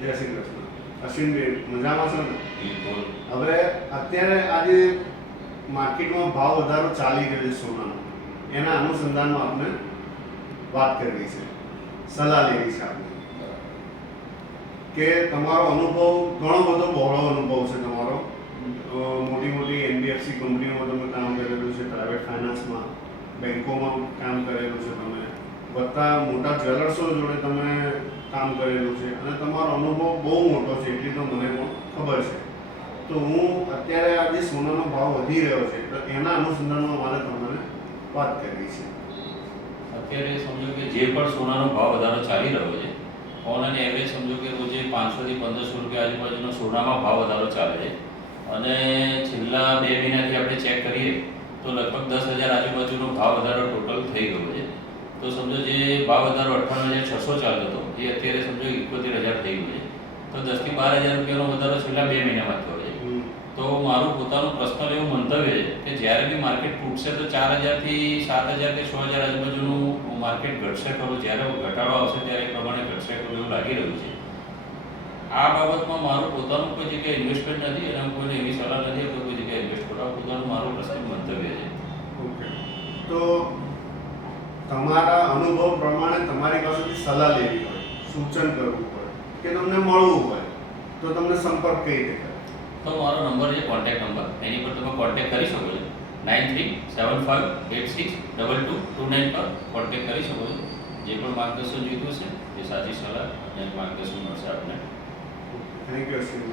જય શ્રી કૃષ્ણ. અશ્વિનભાઈ મજામાં છો ને? બિલકુલ. હવે અત્યારે આજે માર્કેટમાં ભાવ વધારો ચાલી રહ્યો છે સોનાનો, એના અનુસંધાનમાં આપણે વાત કરવી છે, સલાહ લેવી છે આપણે કે તમારો અનુભવ ઘણો બધો બહોળો અનુભવ છે તમારો. મોટી મોટી એનબીએફસી કંપનીઓમાં તમે કામ કરેલું છે, પ્રાઇવેટ ફાઇનાન્સમાં, બેંકોમાં કામ કરેલું છે તમે, વત્તા મોટા જ્વેલર્સો જોડે તમે કામ કરેલું છે અને તમારો અનુભવ બહુ મોટો છે એટલી તો મને પણ ખબર છે. તો હું અત્યારે આ જે સોનાનો ભાવ વધી રહ્યો છે તો એના અનુસંધાનમાં મારે તમને વાત કરવી છે. અત્યારે સમજો કે જે પણ સોનાનો ભાવ વધારો ચાલી રહ્યો છે, ઓન એન એવરેજ સમજો કે રોજે 500 થી 1500 રૂપિયા આજુબાજુનો સોનામાં ભાવ વધારો ચાલે છે અને છેલ્લા 2 મહિનાથી આપણે ચેક કરીએ તો લગભગ 10,000 આજુબાજુનો ભાવ વધારો ટોટલ થઈ ગયો છે. તો સમજો જે ભાવ વધારો 58,600 ચાલતો હતો એ અત્યારે સમજો 71,000 થઈ ગયો છે. તો 10 થી 12,000 રૂપિયાનો વધારો છેલ્લા 2 મહિનામાં થયો છે. તો મારું પોતાનું પર્સનલ એવું મંતવ્ય છે કે જ્યારે બી માર્કેટ તૂટશે તો 4,000 થી 7,000 કે 6,000 આજુબાજુનું માર્કેટ ઘટશે ખરું. જ્યારે ઘટાડો આવશે ત્યારે એ પ્રમાણે ઘટશે ખરું એવું લાગી રહ્યું છે. આ બાબતમાં મારું પોતાનું કોઈ જગ્યાએ ઇન્વેસ્ટમેન્ટ નથી અને હું કોઈને એવી સલાહ નથી આપતો કોઈ જગ્યાએ ઇન્વેસ્ટ કરો. આ પોતાનું મારું પર્સનલ મંતવ્ય છે. ઓકે, તો તમારા અનુભવ પ્રમાણે તમારી પાસેથી સલાહ લેવી હોય, સૂચન કરવું હોય કે તમને મળવું હોય તો તમને સંપર્ક કઈ રીતે કરે? તો મારો નંબર છે, કોન્ટેક્ટ નંબર, એની પર તમે કોન્ટેક્ટ કરી શકો છો. 9375862229 પર કોન્ટેક્ટ કરી શકો છો. જે પણ માર્ગદર્શન જોઈતું હશે એ સાચી સલાહ અને માર્ગદર્શન મળશે આપને. Thank you Ashwin.